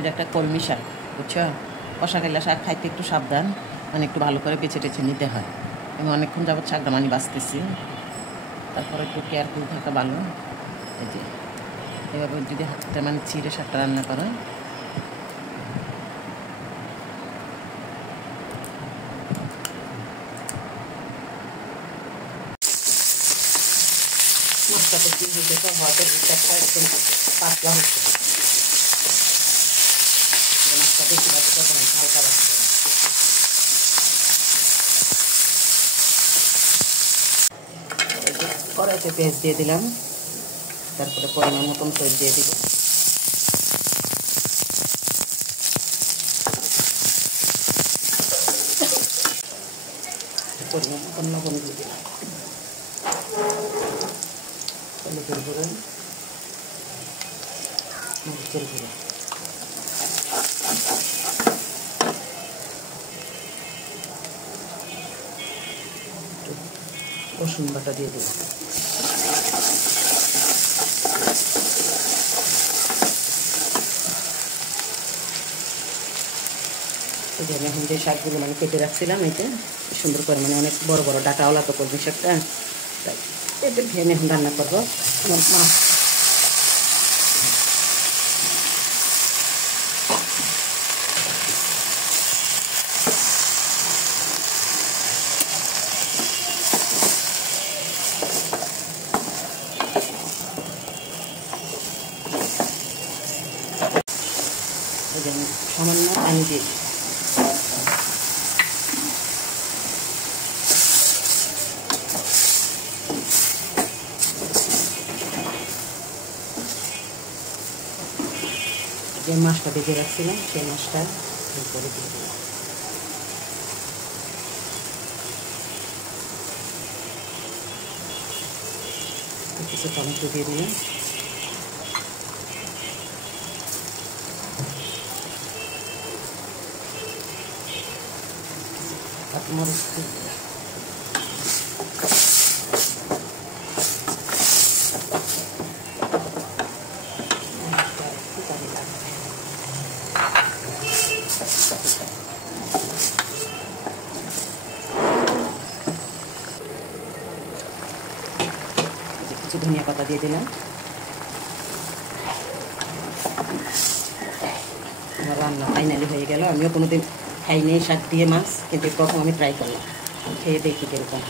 এটা একটা কলমি শাক, বুঝছো? কষাকাইলা শাক খাইতে একটু সাবধান, মানে একটু ভালো করে বেছে টেছে নিতে হয়। আমি অনেকক্ষণ যাবত শাকটা মানে বাঁচতেছি, তারপরে একটু কেয়ারফুল থাকা ভালো। এই যে এভাবে যদি হাতটা মানে ছিঁড়ে শাকটা রান্না করা, মাছটা তো কি হয়েছে সব হয়তো একটা একদম পাতলা হচ্ছে, মাছটা বেশি বাচ্চা তখন হালকা বাচ্চা। কড়াইতে পেঁয়াজ দিয়ে দিলাম, তারপরে পরিমাণ মতন তেল দিয়ে দিব, পরিমাণ মতন লবণ দিয়ে দিলাম, হলুদের গুঁড়ো, মরিচের গুঁড়ো, রসুন বাটা দিয়ে দিলাম। আমি এখন যে শাকগুলো মানে কেটে রাখছিলাম, এতে সুন্দর করে মানে অনেক বড় বড় ডাটাওয়ালা তো কলমি শাকটা, তাই এতে ভেঙে এখন রান্না করবো মাছ। সামান্য পানি দিয়ে যে মাছটা ভেজে রাখছিলাম সেই মাছটা করে দিয়ে দিলাম, কিছু টমেটো দিয়ে দিলাম, মরিচ দিয়ে দিলাম, কিছু ধনিয়া পাতা দিয়ে দিলাম। আমার রান্না ফাইনালি হয়ে গেল। আমিও কোনোদিন খাইনি শাক দিয়ে মাছ, কিন্তু প্রথম আমি ট্রাই করলাম, খেয়ে দেখি কিরকম।